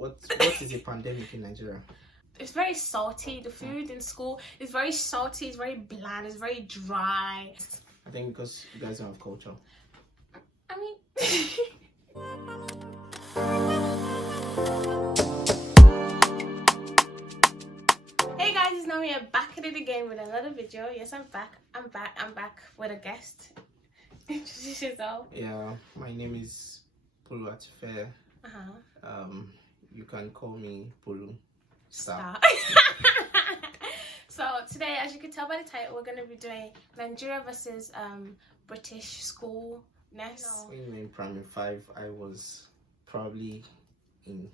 What is a pandemic in Nigeria? It's very salty. The food in school is very salty. It's very bland. It's very dry. I think because you guys don't have culture. I mean, hey guys, it's Naomi. I'm back at it again with another video. Yes, I'm back. I'm back with a guest. Introduce yourself. Yeah, my name is Bolu. You can call me Bolu. Star. So today, as you can tell by the title, we're going to be doing Nigeria versus British school. Next. When you were in primary 5, I was probably in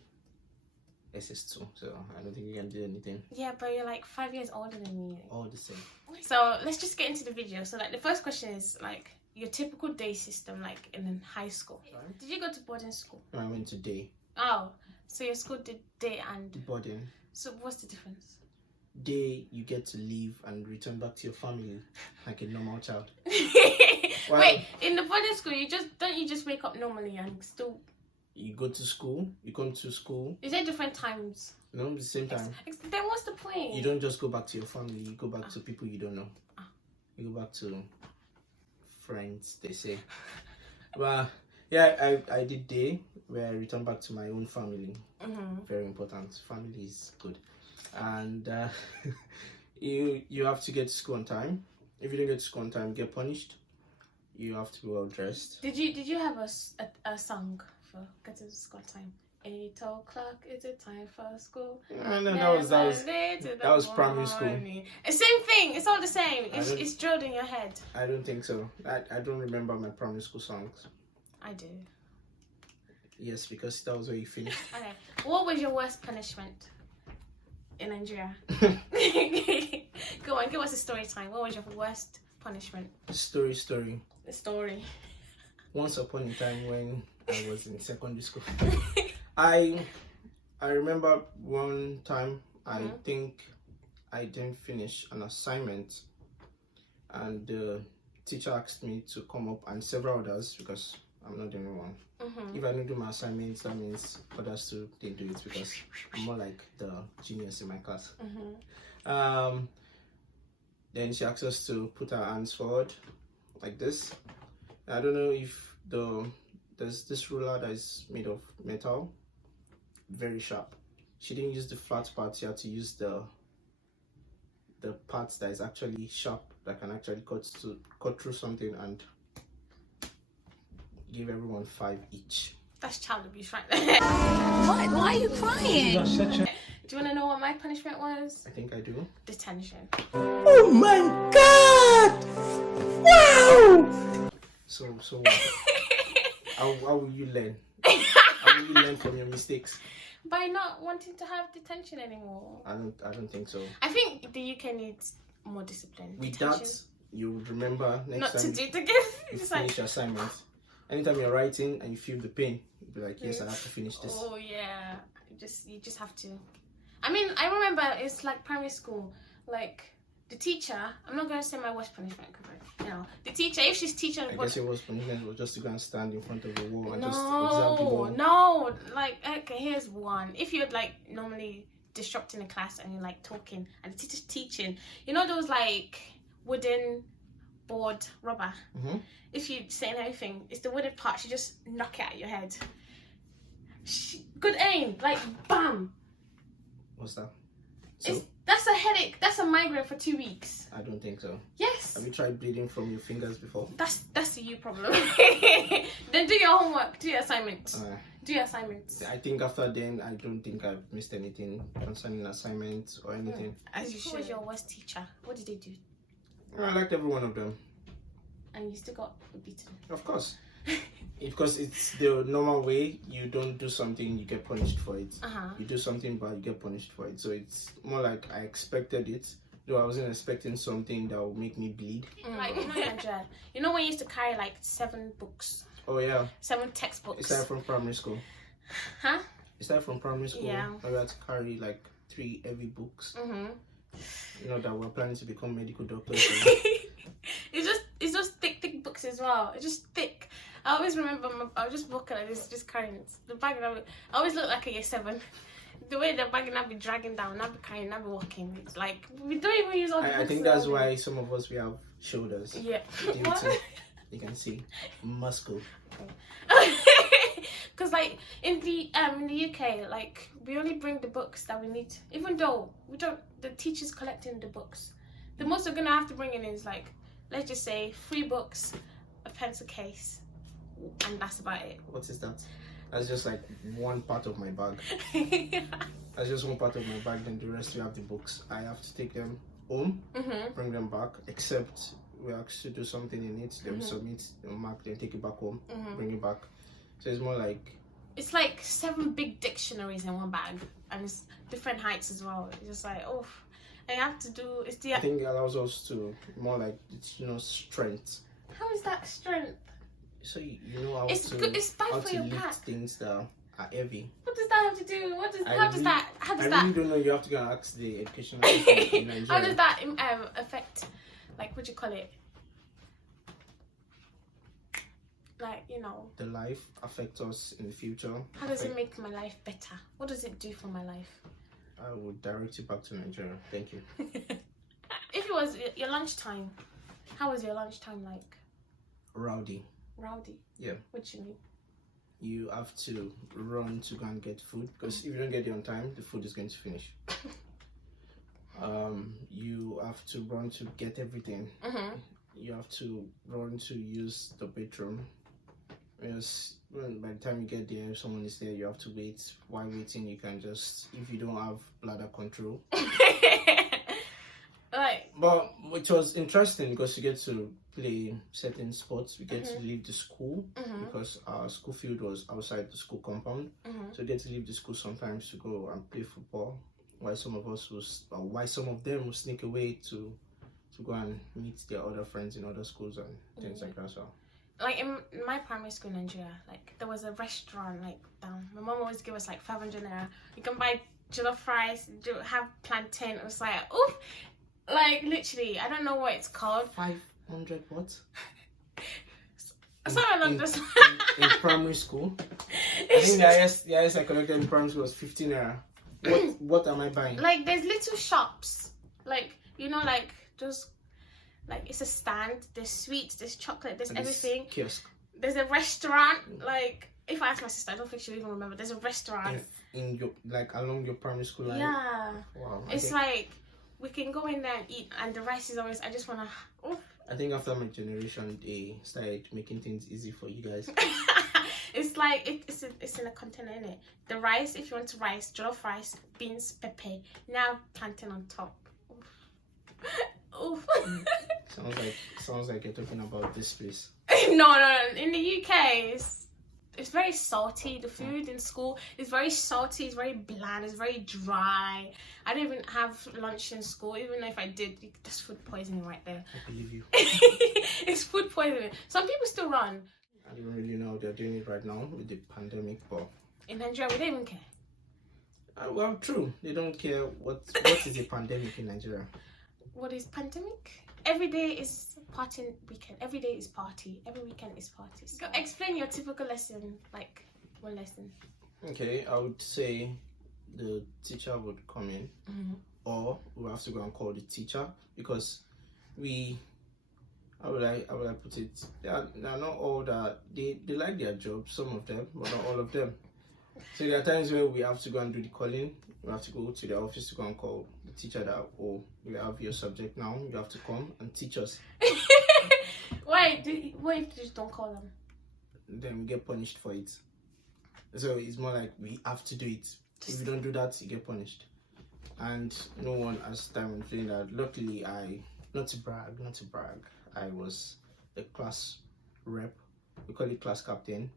SS2, so I don't think you can do anything. Yeah, but you're like 5 years older than me. All the same. So let's just get into the video. So like the first question is like your typical day system, like in high school. Right. Did you go to boarding school? No, I went to day. Oh, so your school did day and boarding. So what's the difference? Day, you get to leave and return back to your family like a normal child. Well, wait, in the boarding school, you just wake up normally and still. You go to school. You come to school. Is there different times? No, the same time. Then what's the point? You don't just go back to your family. You go back to people you don't know. You go back to friends, they say. Well, yeah, I did day where I returned back to my own family. Very important. Family is good. And you have to get to school on time. If you don't get to school on time, you get punished. You have to be well dressed. Did you have a song for get to school on time? 8 o'clock is it time for school? No, that was primary school. Same thing. It's all the same. It's drilled in your head. I don't think so. I don't remember my primary school songs. I do. Yes, because that was where you finished. Okay. What was your worst punishment in Nigeria? Go on, give us a story time. What was your worst punishment? Story. The story. Once upon a time when I was in secondary school. I remember one time I think I didn't finish an assignment and the teacher asked me to come up and several others because I'm not the only one. If I don't do my assignments, that means others too didn't do it because I'm more like the genius in my class. Then she asked us to put our hands forward like this. I don't know if there's this ruler that is made of metal, very sharp. She didn't use the flat part. She had to use the part that is actually sharp, that can actually cut through something and give everyone 5 each. That's child abuse right there. What? Why are you crying? Do you want to know what my punishment was? I think I do. Detention. Oh my God! Wow! So what? How will you learn? How will you learn from your mistakes? By not wanting to have detention anymore. I don't think so. I think the UK needs more discipline. With that, you would remember next not time to do it again. you finish your assignments. Anytime you're writing and you feel the pain, you'll be like, yes, I have to finish this. Oh yeah, you just have to. I mean, I remember it's like primary school. Like the teacher, I'm not gonna say my worst punishment because the teacher, if she's teaching, I guess your worst punishment was just to go and stand in front of the wall and just observe the wall. No, like okay, here's one. If you're like normally disrupting a class and you're like talking and the teacher's teaching, you know those like wooden board rubber. If you say anything, it's the wooden part. She just knock it at your head. Good aim, like bam. What's that? So that's a headache. That's a migraine for 2 weeks. I don't think so. Yes. Have you tried bleeding from your fingers before? That's a you problem. Then do your homework. Do your assignments. Do your assignments. I think after then, I don't think I've missed anything concerning assignments or anything. As you should. Who was your worst teacher? What did they do? I liked every one of them. And you still got beaten? Of course. Because it's the normal way. You don't do something, you get punished for it. You do something bad, you get punished for it. So it's more like I expected it, though I wasn't expecting something that would make me bleed. Like you know when you used to carry like 7 books? Oh yeah. 7 textbooks. It started from primary school. Huh? It started from primary school. Yeah. I had to carry like 3 heavy books. You know that we're planning to become medical doctors. It's just thick books as well. It's just thick. I always remember I was just walking like this, just carrying the bag. I always look like a year 7. The way the bag and I be dragging down, not be carrying, not be walking. It's like we don't even use all the books. I think that's why some of us we have shoulders. Yeah. You can see muscle. Because like in the UK, like we only bring the books that we need. Even though we don't, the teachers collecting the books. The most we're gonna have to bring in is like, let's just say 3 books, a pencil case, and that's about it. What is that? That's just like one part of my bag. That's just one part of my bag. Then the rest you have the books. I have to take them home, bring them back. Except we actually do something in it. Then submit, mark, then take it back home, bring it back. So it's more like, it's like 7 big dictionaries in one bag, and it's different heights as well. It's just like, oh, and you have to do. It's the. I think it allows us to more like, it's, you know, strength. How is that strength? So you know how It's to good. It's bad how for to your lift back. things that are heavy. What does that have to do? How does I that? really don't know. You have to go and ask the educational people in Nigeria. How does that affect, like, what do you call it? Like, you know. The life affect us in the future. How does it make my life better? What does it do for my life? I will direct you back to Nigeria. Thank you. If it was your lunchtime, how was your lunchtime like? Rowdy. Rowdy? Yeah. What do you mean? You have to run to go and get food, because if you don't get it on time, the food is going to finish. You have to run to get everything. You have to run to use the bathroom. Because by the time you get there, if someone is there, you have to wait. While waiting, you can just, if you don't have bladder control. Like. But it was interesting because you get to play certain sports. We get to leave the school because our school field was outside the school compound. So we get to leave the school sometimes to go and play football. While some of them will sneak away to go and meet their other friends in other schools and things like that. So. Like in my primary school in Nigeria, like there was a restaurant like down. My mom always give us like 500 naira. You can buy jollof rice, have plantain. It was like, oof, like literally, I don't know what it's called. 500 what? Something like this. In primary school, I think the highest I collected in primary school was 15 naira. What am I buying? Like there's little shops, like you know, like just. Like it's a stand, there's sweets, there's chocolate, there's everything. Kiosk. There's a restaurant. Like if I ask my sister, I don't think she'll even remember. There's a restaurant. In your, like along your primary school line? Yeah. Wow. It's like we can go in there and eat, and the rice is always, I just wanna. Oh. I think after my generation, they started making things easy for you guys. It's like it's in a container, innit? The rice, if you want to rice, jollof rice, beans, pepper, now plantain on top. Oof. Sounds like you're talking about this place. No. In the UK, it's very salty. The food in school is very salty. It's very bland. It's very dry. I don't even have lunch in school. Even if I did, that's food poisoning right there. I believe you. It's food poisoning. Some people still run. I don't really know how they're doing it right now with the pandemic, but in Nigeria, we don't even care. Well, true. They don't care what is a pandemic in Nigeria. What is pandemic? Every day is party weekend. Every day is party. Every weekend is party. So explain your typical lesson, like one lesson. Okay, I would say the teacher would come in, or we have to go and call the teacher, because I would like put it. They are not all that they like their job. Some of them, but not all of them. So there are times where we have to go and do the calling. We have to go to the office to go and call the teacher that, oh, we have your subject now. You have to come and teach us. Why? What if you just don't call them? Then we get punished for it. So it's more like we have to do it. If you don't do that, you get punished. And no one has time in doing that. Luckily, not to brag, I was the class rep. We call it class captain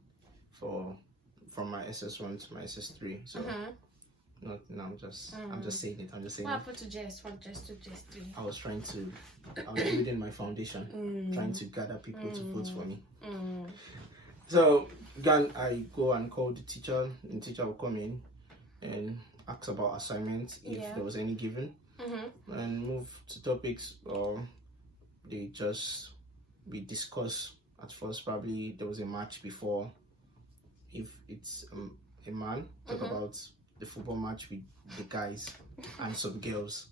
from my SS1 to my SS3. So I'm just saying it. What happened to JS1, JS2, JS3? I was building my foundation, trying to gather people to vote for me. So then I go and call the teacher, and the teacher will come in and ask about assignments if there was any given, and move to topics, or we discuss at first probably there was a match before. If it's a man, talk about the football match with the guys and some girls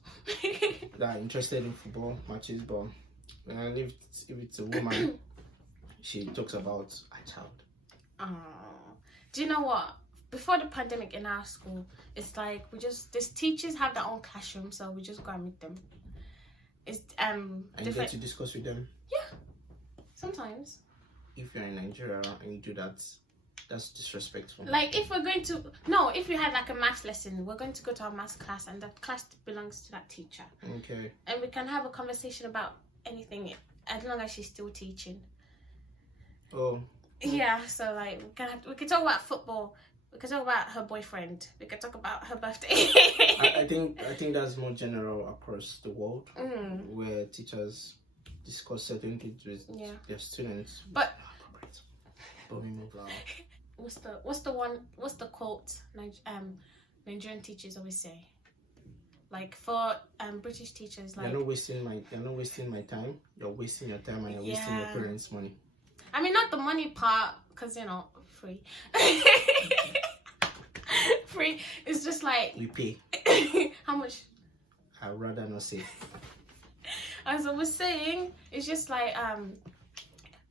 that are interested in football matches. But if it's a woman, she talks about a child. Do you know what? Before the pandemic in our school, it's like these teachers have their own classroom, so we just go and meet them. It's And you get to discuss with them. Yeah, sometimes. If you're in Nigeria and you do that, that's disrespectful. Like if we had like a maths lesson, we're going to go to our maths class, and that class belongs to that teacher. Okay. And we can have a conversation about anything as long as she's still teaching. Oh. Yeah, so like we can talk about football. We could talk about her boyfriend. We could talk about her birthday. I think that's more general across the world, where teachers discuss certain things with their students. But we move on. What's the quote Nigerian teachers always say? Like for British teachers, like you're not wasting my time. You're wasting your time and you're wasting your parents' money. I mean, not the money part, because free. Free. It's just like we pay. How much? I'd rather not say. As I was saying, it's just like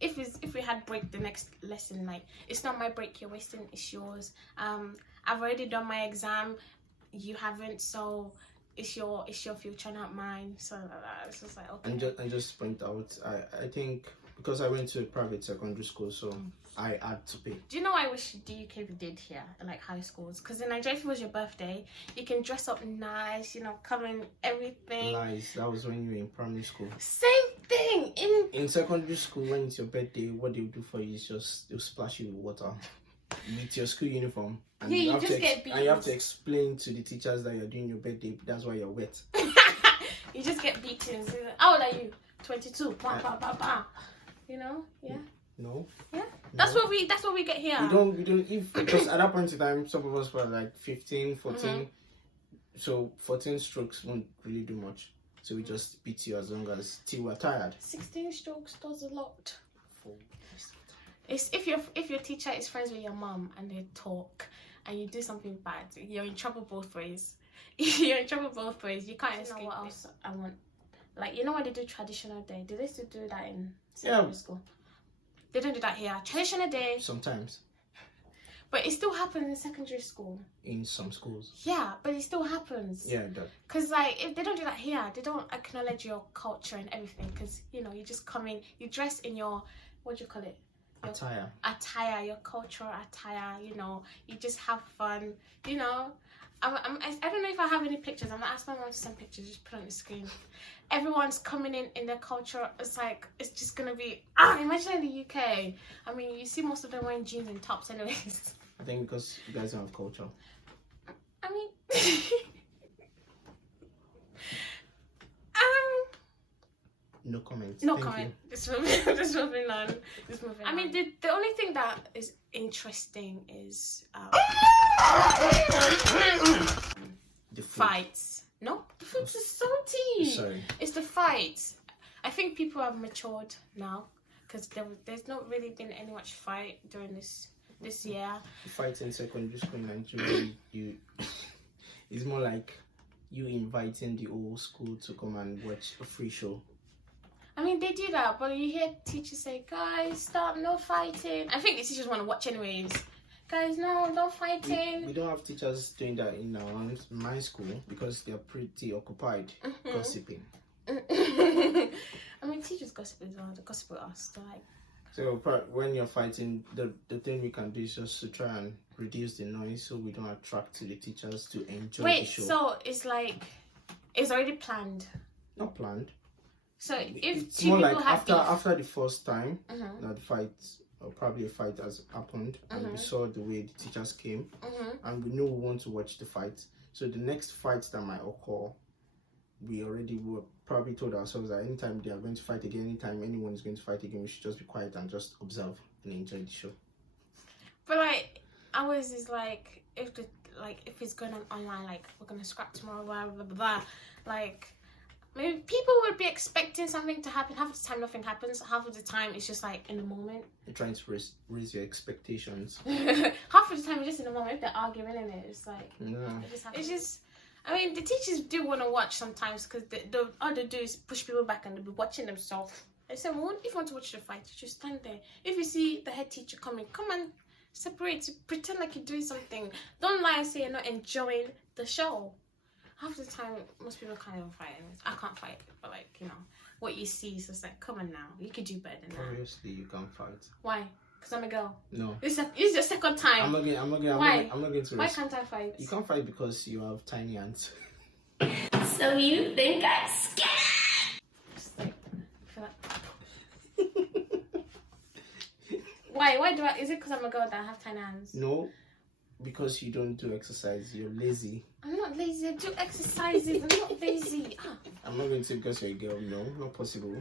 if we had break the next lesson, like it's not my break you're wasting, it's yours. I've already done my exam, you haven't, so it's your future, not mine. So it's just like okay. And just point out, I think because I went to a private secondary school, so I had to pay. Do you know what I wish the UK did here, like high schools? Because in Nigeria, if it was your birthday, you can dress up nice, covering everything. Nice. That was when you were in primary school. Same thing in secondary school. When it's your birthday, what they'll do for you is just they'll splash you with water with your school uniform, and yeah, you have just to get beat. And you have to explain to the teachers that you're doing your birthday. That's why you're wet. You just get beaten. How old are you? 22. Bah, bah, bah, bah. Yeah. No. Yeah. That's what we get here. We don't because at that point in time some of us were like 15, 14. So 14 strokes won't really do much. So we just beat you as long as till we're tired. 16 strokes does a lot. It's if your teacher is friends with your mom and they talk and you do something bad, you're in trouble both ways. You're in trouble both ways. You can't escape. What else I want? Like when they do traditional day, do they still do that in secondary school? They don't do that here. Traditional day. Sometimes. But it still happens in secondary school. In some schools. Yeah, but it still happens. Yeah, it does. Because if they don't do that here, they don't acknowledge your culture and everything. Because you just come in, you dress in your, what do you call it? Attire, your cultural attire. You just have fun. I don't know if I have any pictures. I'm gonna ask my mom to send pictures. Just put it on the screen. Everyone's coming in their culture. It's like it's just gonna be imagine in the UK. I mean, you see most of them wearing jeans and tops, anyways. I think because you guys don't have culture. I mean, no comments. No Thank comment. you. Just moving on. I mean, the only thing that is interesting is The food. fights. No, the food's is salty. Sorry. It's the fights. I think people have matured now because there's not really been any much fight during this year. The fights in secondary school in Nigeria, it's more like you inviting the whole school to come and watch a free show. I mean, they do that, but you hear teachers say, "Guys, stop! No fighting." I think the teachers want to watch anyways. Guys, no fighting. We don't have teachers doing that in my school because they're pretty occupied gossiping. I mean, teachers gossip as well. They gossip with us. So when you're fighting, the thing we can do is just to try and reduce the noise so we don't attract the teachers to enjoy the show. Wait, so it's like it's already planned. Not planned. So if it's two more people like have after the first time that the fight, or probably a fight has happened, and we saw the way the teachers came, and we know we want to watch the fight. So the next fight that might occur, we already were probably told ourselves that anytime they are going to fight again, anytime anyone is going to fight again, we should just be quiet and just observe and enjoy the show. But ours is like if it's going on online, like we're gonna scrap tomorrow, blah blah blah blah. Like Maybe people would be expecting something to happen. Half of the time, nothing happens. Half of the time, it's just like in the moment. You're trying to raise your expectations. Half of the time, it's just in the moment. If they're arguing in it, it's like Yeah. it's just. I mean, the teachers do want to watch sometimes because all they do is push people back and they'll be watching themselves. I said, well, if you want to watch the fight, you just stand there. If you see the head teacher coming, come and separate. Pretend like you're doing something. Don't lie and say you're not enjoying the show. Half the time, most people can't even fight. I can't fight, but like, you know, what you see is just like, come on now, you could do better than that. Obviously, you can't fight. Why? Because I'm a girl. No. This is your second time. I'm not going Why? to. Why can't I fight? You can't fight because you have tiny hands. So you think I'm scared? Just like, I feel like... Why? Why do I? Is it because I'm a girl that I have tiny hands? No, because you don't do exercise. You're lazy. I'm not lazy. I do exercises. I'm not lazy. I'm not going to say because you're a girl. No, not possible.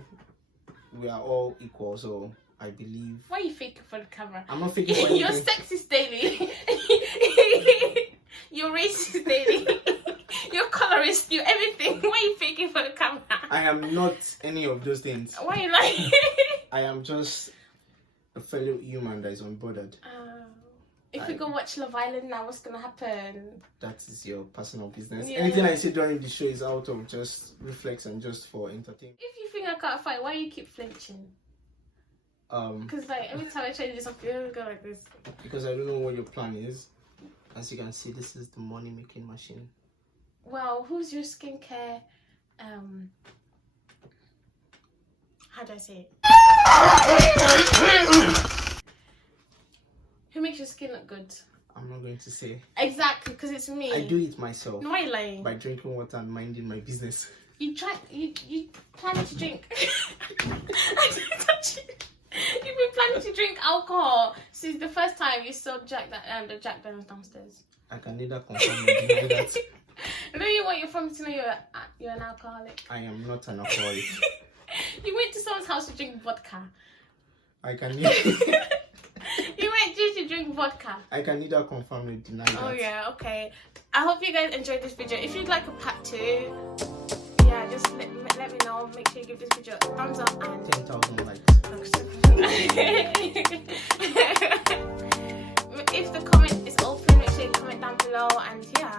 We are all equal, so I believe. Why are you faking for the camera? I'm not faking for anything. You're sexist daily. You're racist daily. You're colorist. You're everything. Why are you faking for the camera? I am not any of those things. Why are you lying? I am just a fellow human that is unbothered. If we go watch Love Island now, what's gonna happen? That is your personal business. Yeah. Anything I say during the show is out of just reflex and just for entertainment. If you think I can't fight, why do you keep flinching? Because like every time I try to do something, you go like this. Because I don't know what your plan is. As you can see, this is the money making machine. Well, who's your skincare? How do I say it? Who makes your skin look good? I'm not going to say. Exactly, because it's me. I do it myself. No, why are you lying? By drinking water and minding my business. You planning to drink. I didn't touch it. You've been planning to drink alcohol since the first time you saw the Jack Daniels downstairs. I can neither confirm or deny that. I know you want your friends to know you're an alcoholic. I am not an alcoholic. You went to someone's house to drink vodka. I can neither. You went just to drink vodka. I can neither confirm or deny that. Oh yeah, okay. I hope you guys enjoyed this video. If you'd like a part 2, yeah, just let me know. Make sure you give this video a thumbs up and 10,000 likes. If the comment is open, make sure you comment down below, and yeah,